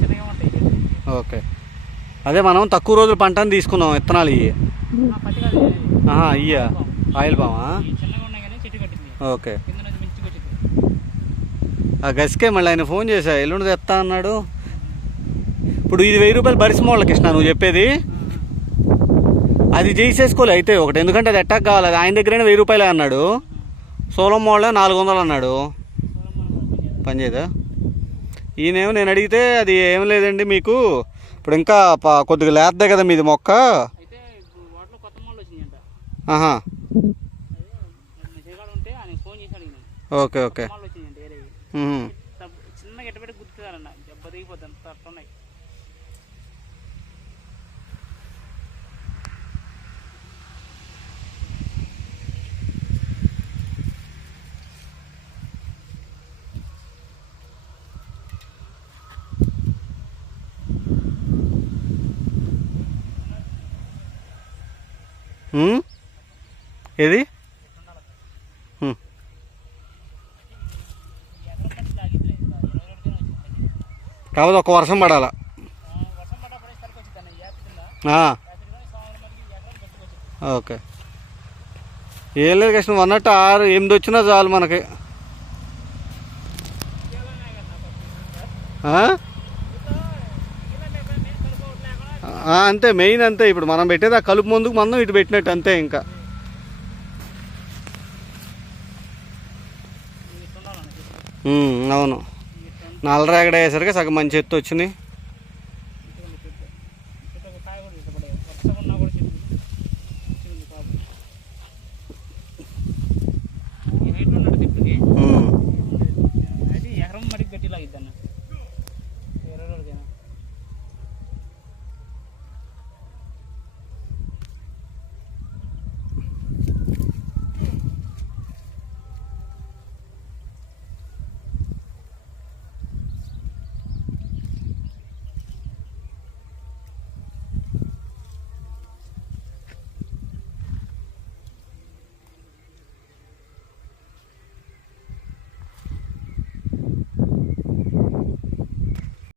చిన్నగా ఉంటాయి. ఓకే, అదే మనం తక్కువ రోజుల పంటని తీసుకున్నాం విత్తనాలు ఇవి. ఇయ్యా ఆయిల్ బామా? చిన్నగా ఉన్నాయి కానీ చెట్టు కట్టింది. ఓకే, కింద నుంచి మంచిగా వచ్చింది. ఆ గసికే మళ్ళీ ఆయన ఫోన్ చేశా, ఎల్లుండి తెస్తా అన్నాడు. ఇప్పుడు ఇది 1000 రూపాయలు బరిసిమోళ్ళ కృష్ణ నువ్వు చెప్పేది. అది చేసేసుకోలే అయితే ఒకటి, ఎందుకంటే అది ఎట్టాక్ కావాలి. అది ఆయన దగ్గరైనా 1000 రూపాయలే అన్నాడు. సోలం మోడలే 400 అన్నాడు. పనిచేయదా? ఈయనేమో నేను అడిగితే అది ఏం లేదండి మీకు ఇప్పుడు ఇంకా కొద్దిగా లేద్దే కదా మీది మొక్క. అయితే వాటిలో కొత్త మోడల్ వచ్చిందంట. ఆహా, ఉంటే ఆయన ఫోన్ చేసి అడిగినాను. Okay okay. మోడల్ వచ్చిందంట వేరే చిన్నగా ఎట్టబెట్టి గుర్తుతారన్న దెబ్బ దిగిపోతాను అట్టున్నాయి. ఏది కాకపోతే ఒక వర్షం పడాలా. ఓకే, ఏం లేదు కృష్ణ, 1 6 8 వచ్చినా చాలు మనకి. అంతే మెయిన్, అంతే. ఇప్పుడు మనం పెట్టేది ఆ కలుపు ముందుకు మనం ఇటు పెట్టినట్టు అంతే. ఇంకా అవును, నల్లరేగడ వేసరికి సగం మంచి ఎత్తు వచ్చినాయి. ఎకరం మడికి గట్టిలాగిద్దాను.